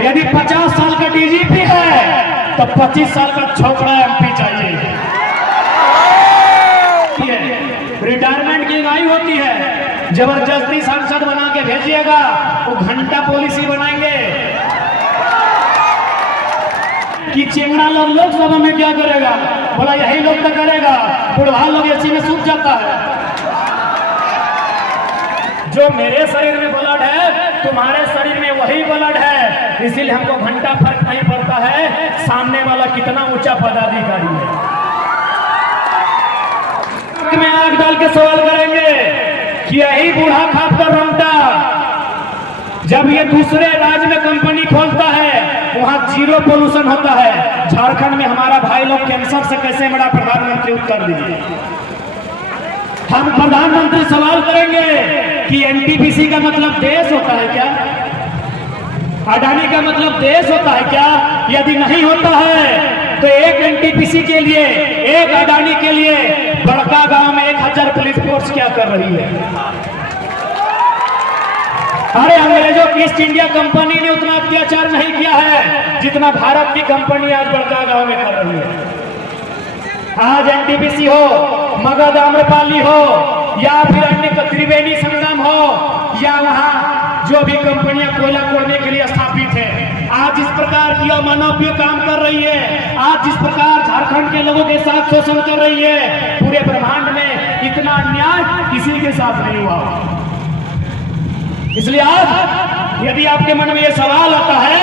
यदि 50 साल का डीजीपी है तो 25 साल का छोकरा एमपी चाहिए। रिटायरमेंट की आयु होती है, जबरदस्ती सांसद बना के भेजिएगा वो घंटा पॉलिसी बनाएंगे कि चिंगड़ा लोग लोकसभा में क्या करेगा, बोला यही लोग तो करेगा, बुढ़वा लोग एसी में सूख जाता है। जो मेरे शरीर में ब्लड है तुम्हारे शरीर में वही ब्लड है, इसीलिए हमको घंटा फर्क नहीं पड़ता है सामने वाला कितना ऊंचा पदाधिकारी है। में आग डाल के सवाल करेंगे कि यही बूढ़ा खाप का रंगटा जब ये दूसरे राज्य में कंपनी खोलता है वहां जीरो पोल्यूशन होता है, झारखंड में हमारा भाई लोग कैंसर से कैसे मरा, प्रधानमंत्री उत्तर दीजिए। हम प्रधानमंत्री सवाल करेंगे कि एनटीपीसी का मतलब देश होता है क्या, अडानी का मतलब देश होता है क्या? यदि नहीं होता है तो एक एनटीपीसी के लिए, एक अडानी के लिए बड़का गांव में 1000 पुलिस फोर्स क्या कर रही है? अरे अंग्रेजों की ईस्ट इंडिया कंपनी ने उतना अत्याचार नहीं किया है जितना भारत की कंपनी आज बड़का गांव में कर रही है। आज एनटीपीसी हो, मगध आम्रपाली हो या फिर अन्य त्रिवेणी संगम हो या वहां जो भी कंपनियां कोयला खोदने के लिए स्थापित है, आज जिस प्रकार की अमानवीय काम कर रही है, आज जिस प्रकार झारखंड के लोगों के साथ शोषण कर रही है, पूरे ब्रह्मांड में इतना अन्याय किसी के साथ नहीं हुआ। इसलिए आज यदि आपके मन में यह सवाल आता है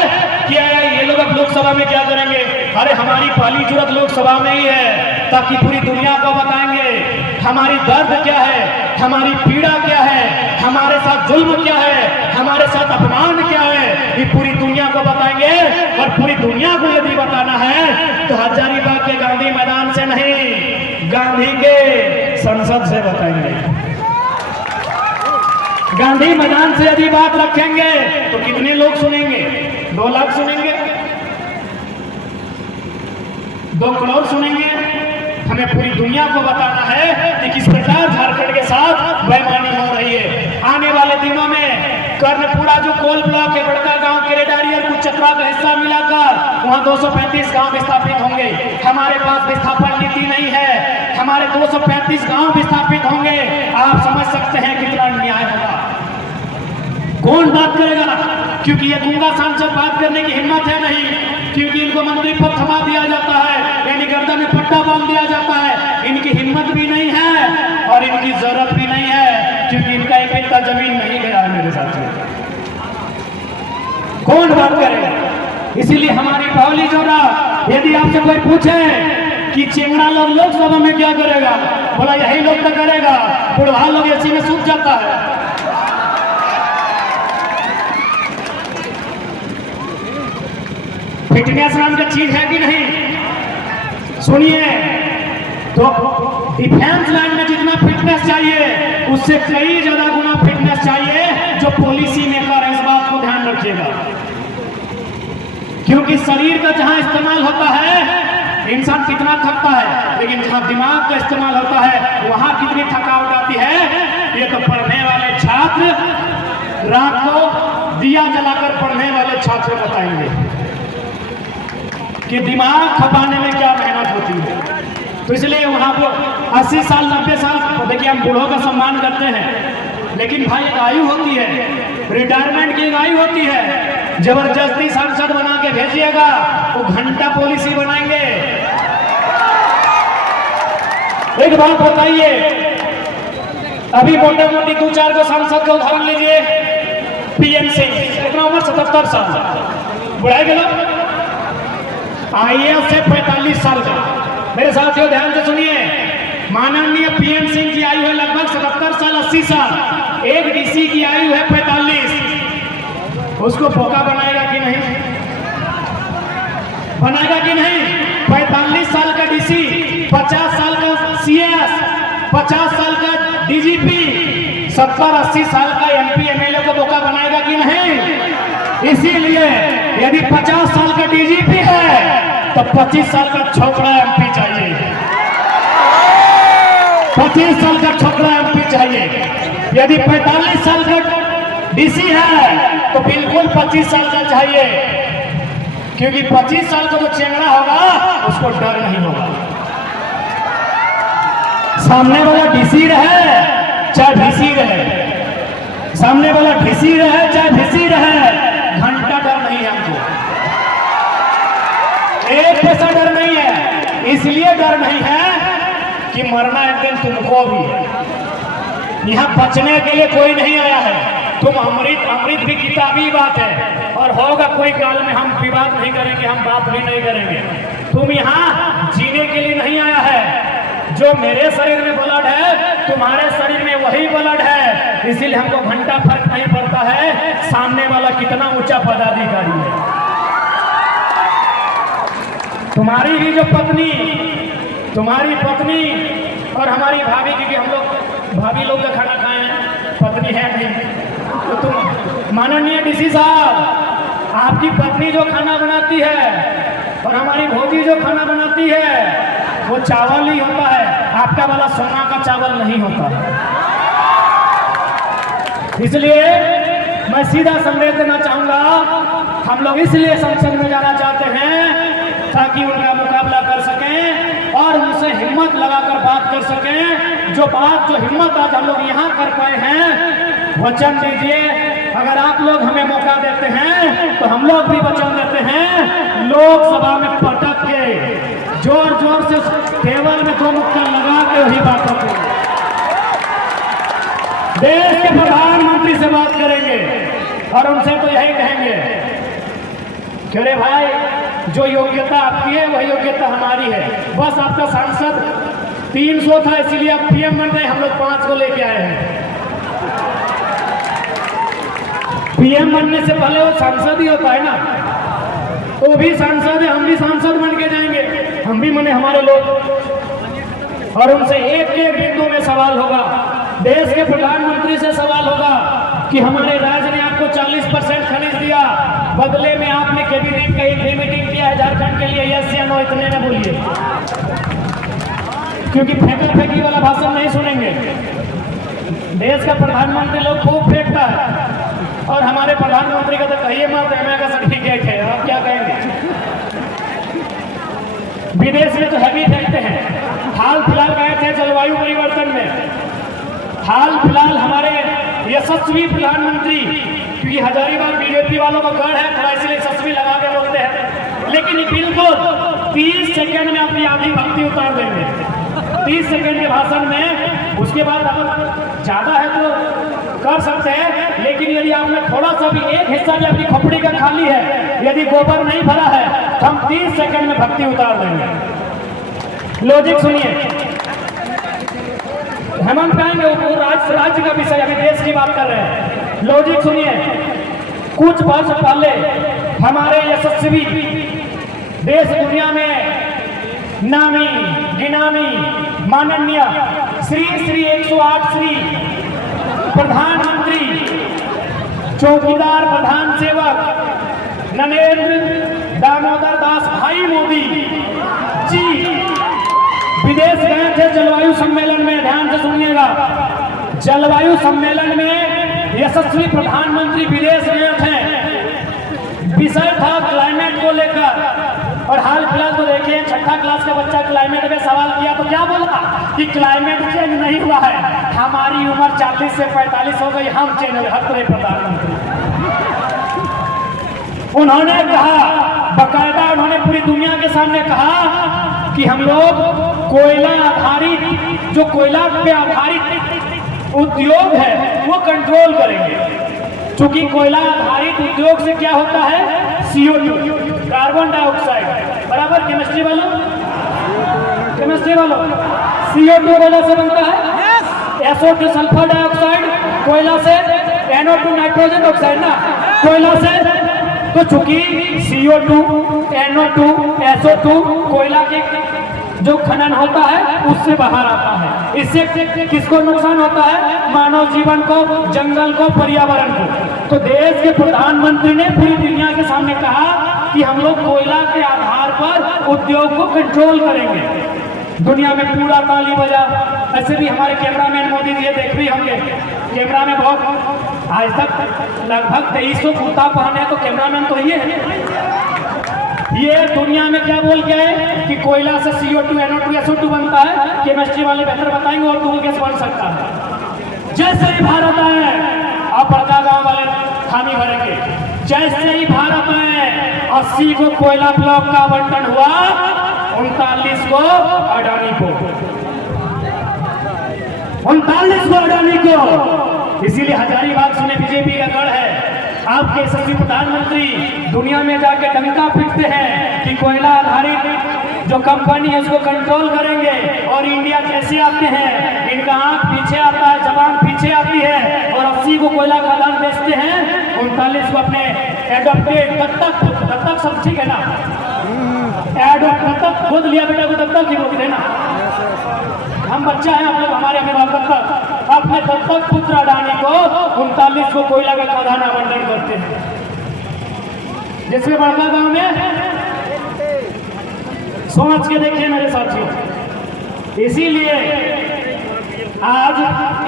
कि ये लोग अब लोकसभा में क्या करेंगे, अरे हमारी पहली जरूरत लोकसभा में ही है ताकि पूरी दुनिया को बताएंगे हमारी दर्द क्या है, हमारी पीड़ा क्या है, हमारे साथ जुल्म क्या है, हमारे साथ अपमान क्या है, ये पूरी दुनिया को बताएंगे। और पूरी दुनिया को यदि बताना है तो हजारीबाग के गांधी मैदान से नहीं, गांधी के संसद से बताएंगे। गांधी मैदान से यदि बात रखेंगे तो कितने लोग सुनेंगे? 2 लाख सुनेंगे, 2 करोड़ सुनेंगे? हमें पूरी दुनिया को बताना है कि किस प्रकार झारखंड के साथ बेईमानी हो रही है। आने वाले दिनों में कर्णपुरा जो कोल ब्लॉक है, बड़का गांव, केरेडारी और कुछ चतरा का हिस्सा मिलाकर वहां 235 गांव विस्थापित होंगे। हमारे पास विस्थापन नीति नहीं है, हमारे 235 गांव विस्थापित होंगे। आप समझ सकते हैं कितना अन्याय होगा। कौन बात करेगा? क्योंकि ये गूंगा सांसद बात करने की हिम्मत है नहीं, क्योंकि इनको मंत्री पद थमा दिया जाता है, यानी गर्दन में पट्टा बांध दिया जाता है। इनकी हिम्मत भी नहीं है और इनकी जरूरत भी नहीं है, क्योंकि इनका एक इतना जमीन नहीं गया है मेरे साथियों। कौन बात करेगा? इसीलिए हमारी पहली जोड़ा, यदि आपसे कोई पूछे कि चिंगड़ा लोग लोकसभा में क्या करेगा, बोला यही लोग तो करेगा, बुढ़वा लोग एसी में सूख जाता है। फिटनेस नाम का चीज है कि नहीं? सुनिए, तो डिफेंस लाइन में जितना फिटनेस चाहिए उससे कई ज्यादा गुना फिटनेस चाहिए जो पॉलिसी मेकर है। इस बात को ध्यान रखिएगा, क्योंकि शरीर का जहां इस्तेमाल होता है इंसान कितना थकता है, लेकिन जहां दिमाग का इस्तेमाल होता है वहां कितनी थकावट आती है। ये तो पढ़ने वाले छात्र, रात को दिया जलाकर पढ़ने वाले छात्र बताएंगे कि दिमाग खपाने में क्या मेहनत होती है। तो इसलिए वहां पर 80 साल 90 साल, देखिए हम बूढ़ों का सम्मान करते हैं, लेकिन भाई एक आयु होती है, रिटायरमेंट की एक आयु होती है। जबरदस्ती सांसद बना के भेजिएगा वो घंटा पॉलिसी बनाएंगे। एक बात बताइए, अभी मोटे मोटी 2-4 को सांसद का उदाहरण लीजिए। पीएम सिंह, कितना उम्र? 77 साल, बुढ़ाई गया। आईएएस से 45 साल का। मेरे साथियों ध्यान से सुनिए, माननीय पीएम सिंह की आयु है लगभग 77 साल 80 साल, एक डीसी की आयु है 45। उसको बोका बनाएगा कि नहीं? बनाएगा कि नहीं? 45 साल का डीसी, 50 साल का सीएस, 50 साल का डीजीपी, 70-80 साल का एमपी एमएलए को बोका बनाएगा कि नहीं? इसीलिए यदि 50 साल का डीजीपी है तो 25 साल का छोकरा एमपी चाहिए। 25 साल का छोकरा एमपी चाहिए। यदि 45 साल का डीसी है तो बिल्कुल 25 साल का चाहिए। क्योंकि 25 साल का जो चेंगड़ा होगा उसको डर नहीं होगा। सामने वाला ढिसी रहे चाहे ढिसी रहे, सामने वाला ढिसी रहे चाहे ढिसी रहे, घंटा डर नहीं है हमको, एक पैसा डर नहीं है। इसलिए डर नहीं है कि मरना एक दिन तुमको भी है। यहाँ बचने के लिए कोई नहीं आया है। तुम अमृत भी किताबी बात है, और होगा कोई काल में हम विवाद नहीं करेंगे, हम बात भी नहीं करेंगे। तुम यहाँ जीने के लिए नहीं आया है। जो मेरे शरीर में ब्लड है तुम्हारे शरीर में वही ब्लड है। इसीलिए हमको घंटा फर्क नहीं पड़ता है सामने वाला कितना ऊंचा पदाधिकारी है। तुम्हारी भी जो पत्नी, तुम्हारी पत्नी और हमारी भाभी, क्योंकि हम लोग भाभी लोग का खाना खाए हैं, पत्नी है नहीं, तो तुम माननीय डीसी साहब, आपकी पत्नी जो खाना बनाती है और हमारी भौजी जो खाना बनाती है वो चावल ही होता है, आपका वाला सोना का चावल नहीं होता है। इसलिए मैं सीधा संदेश देना चाहूंगा, हम लोग इसलिए संसद में जाना चाहते हैं ताकि उनका मुकाबला कर सकें और उनसे हिम्मत लगाकर बात कर सकें। जो हिम्मत आज हम लोग यहाँ कर पाए हैं, वचन दीजिए, अगर आप लोग हमें मौका देते हैं तो हम लोग भी वचन देते हैं, लोकसभा में पटक के जोर जोर से टेबल में 2 मुक्का लगा के वही बातों को देश के प्रधानमंत्री से बात करेंगे और उनसे तो यही कहेंगे कि अरे भाई, जो योग्यता आपकी है वही योग्यता हमारी है। बस आपका सांसद 300 था इसीलिए आप पीएम बन गए, हम लोग 5 को लेके आए हैं। पीएम बनने से पहले वो सांसद ही होता है ना, वो भी सांसद है, हम भी सांसद बन के जाएंगे, हम भी मने हमारे लोग, और उनसे एक एक बिंदु में सवाल होगा। देश के प्रधानमंत्री से सवाल होगा कि हमारे राज्य ने आपको 40% खनिज दिया, बदले में आपने कैबिनेट का एक मीटिंग किया है झारखंड के लिए, यस या नो, इतने में बोलिए, क्योंकि फेंका फेंकी वाला भाषण नहीं सुनेंगे। देश का प्रधानमंत्री लोग खूब फेंकता है और हमारे प्रधानमंत्री का तो कहिए मत, एमए का सर्टिफिकेट है, आप क्या कहेंगे। विदेश में तो हैवी फेंकते हैं। हाल फिलहाल गए थे जलवायु परिवर्तन में, हाल फिलहाल हमारे यशस्वी प्रधानमंत्री, क्योंकि हजारीबाग बीजेपी वालों का गढ़ है थोड़ा, इसलिए यशस्वी लगा के बोलते हैं, लेकिन बिल्कुल 30 सेकंड में अपनी आधी भक्ति उतार देंगे, 30 सेकंड के भाषण में। उसके बाद अगर ज्यादा है तो कर सकते हैं, लेकिन यदि आपने थोड़ा सा भी एक हिस्सा भी अपनी खोपड़ी का खाली है, यदि गोबर नहीं भरा है, तो हम 30 सेकंड में भक्ति उतार देंगे। लॉजिक सुनिए, हेमंत कहेंगे वो राज्य का विषय, अभी देश की बात कर रहे हैं। लॉजिक सुनिए, कुछ वर्ष पहले हमारे यशस्वी देश दुनिया में नामी गिनामी माननीय श्री 108 श्री प्रधानमंत्री चौकीदार प्रधान सेवक नरेंद्र दामोदर दास भाई मोदी जी विदेश गए थे जलवायु सम्मेलन में। ध्यान से सुनिएगा, जलवायु सम्मेलन में यशस्वी प्रधानमंत्री विदेश गए थे, विषय था क्लाइमेट को लेकर। और हाल फिलहाल तो देखिए, 6ठा क्लास का बच्चा क्लाइमेट में सवाल किया तो क्या बोला कि क्लाइमेट चेंज नहीं हुआ है, हमारी उम्र 40 से 45 हो गई, हम चेंज हट रहे प्रधानमंत्री। उन्होंने कहा, बकायदा उन्होंने पूरी दुनिया के सामने कहा कि हम लोग कोयला आधारित, जो कोयला पे आधारित उद्योग है वो कंट्रोल करेंगे। चूंकि कोयला आधारित उद्योग से क्या होता है, CO2 कार्बन डाइऑक्साइड, बराबर केमिस्ट्री वालों, CO2 कोयला से बनता है, SO2 सल्फर डाइऑक्साइड कोयला से, NO2 नाइट्रोजन ऑक्साइड ना कोयला से। तो चूंकि CO2, NO2, SO2 कोयला के जो खनन होता है उससे बाहर आता है, इससे किसको नुकसान होता है, मानव जीवन को, जंगल को, पर्यावरण को। तो देश के प्रधानमंत्री ने पूरी दुनिया के सामने कहा कि हम लोग कोयला के आधार पर उद्योग को कंट्रोल करेंगे। दुनिया में पूरा ताली बजा। ऐसे भी हमारे कैमरामैन मोदी जी देख भी होंगे, कैमरा में बहुत आज तक लगभग 2300 कुर्ता पहने, तो कैमरामैन तो ये है। ये दुनिया में क्या बोल के है कि कोयला से CO2 NO2 SO2 बनता है, केमिस्ट्री वाले बेहतर बताएंगे, और 2 गैस बन सकता है। जैसे ही भारत आए अब बड़का गांव वाले खामी भरेंगे। जैसे ही भारत आए 80 को कोयला ब्लॉक का आवंटन हुआ, 39 को अडानी को, 39 को अडानी को। इसीलिए हजारीबाग सुने बीजेपी का गढ़ है। आपके यशस्वी प्रधानमंत्री दुनिया में जाके डंका पीटते हैं कि कोयला आधारित जो कंपनी है उसको कंट्रोल करेंगे, और इंडिया कैसे आते हैं, इनका आंख पीछे आता है, जबान पीछे आती है, और 80 को कोयला का दान बेचते हैं, 39 को अपने एडॉप्टेड दत्तक सब ठीक है ना, दत्तक गोद लिया बेटा को दत्तक ही बोलते हैं ना, हम बच्चा है आप लोग, हमारे अभिभावक दत्तक, अपने दत्तक पुत्र अडानी को 39 को कोयला का खदान आवंटन करते हैं। जिसमें बड़का गांव में सोच के देखिए मेरे साथियों, इसीलिए आज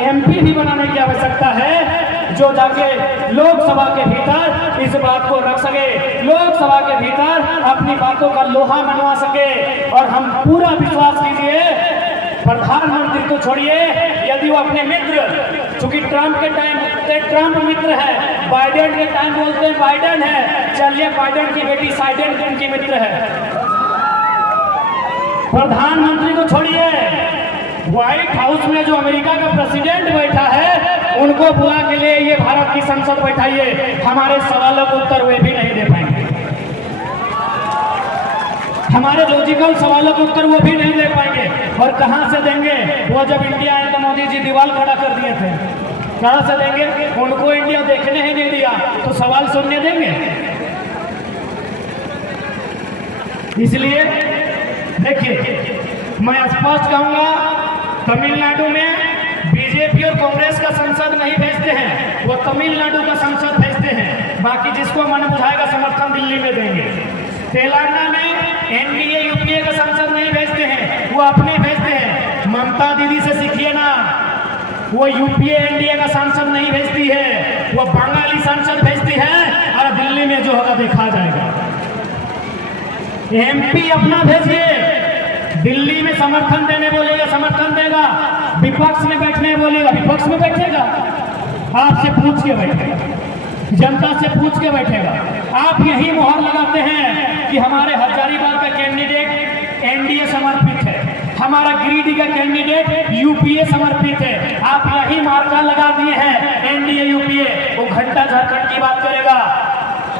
MP भी बनाने की आवश्यकता है जो जाके लोकसभा के भीतर इस बात को रख सके, लोकसभा के भीतर अपनी बातों का लोहा मनवा सके। और हम पूरा विश्वास कीजिए, प्रधानमंत्री तो छोड़िए, यदि वो अपने मित्र, चूंकि ट्रंप के टाइम ट्रंप मित्र है, बाइडेन के टाइम बोलते हैं बाइडेन है, चलिए बाइडेन की बेटी साइडेन उनकी मित्र है। प्रधानमंत्री को छोड़िए, व्हाइट हाउस में जो अमेरिका का प्रेसिडेंट बैठा है उनको बुला के लिए ये भारत की संसद बैठाइए, हमारे सवालों को उत्तर वे भी नहीं दे पाएंगे, हमारे लॉजिकल सवालों के उत्तर वो भी नहीं दे पाएंगे। और कहां से देंगे? वो जब इंडिया आए तो मोदी जी दीवार खड़ा कर दिए थे, कहां से देंगे? उनको इंडिया देखने ही नहीं दिया तो सवाल सुनने देंगे? इसलिए देखिए, मैं स्पष्ट कहूंगा, तमिलनाडु में बीजेपी और कांग्रेस का संसद नहीं भेजते हैं, वो तमिलनाडु का संसद भेजते हैं, बाकी जिसको मन बुझाएगा समर्थन दिल्ली में देंगे। तेलंगाना में NDA UPA का संसद नहीं भेजते हैं, वो अपने भेजते हैं। ममता दीदी से सीखिए ना, वो UPA NDA का सांसद नहीं भेजती है, वो बंगाली सांसद भेजती है, और दिल्ली में जो होगा देखा जाएगा। MP अपना भेजिए, दिल्ली में समर्थन देने बोलेगा समर्थन देगा, विपक्ष में बैठने बोलेगा विपक्ष में बैठेगा, आपसे पूछ के बैठेगा, जनता से पूछ के बैठेगा। आप यही मोहर लगाते हैं कि हमारे हजारीबाग का कैंडिडेट NDA समर्पित है, हमारा गिरिडीह का कैंडिडेट UPA समर्पित है, आप यही मार्का लगा दिए हैं NDA UPA। वो घंटा झारखंड की बात करेगा,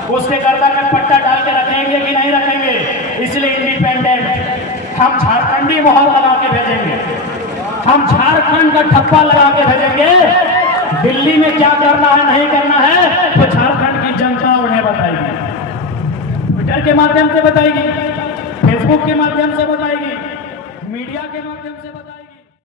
उसके गर्दन में पट्टा डाल के रखेंगे कि नहीं रखेंगे? इसलिए इंडिपेंडेंट हम झारखंडी मोहर लगा के भेजेंगे, हम झारखंड का ठप्पा लगा के भेजेंगे। दिल्ली में क्या करना है नहीं करना है तो झारखंड की जनता उन्हें बताएगी, ट्विटर के माध्यम से बताएगी, फेसबुक के माध्यम से बताएगी, मीडिया के माध्यम से बताएगी।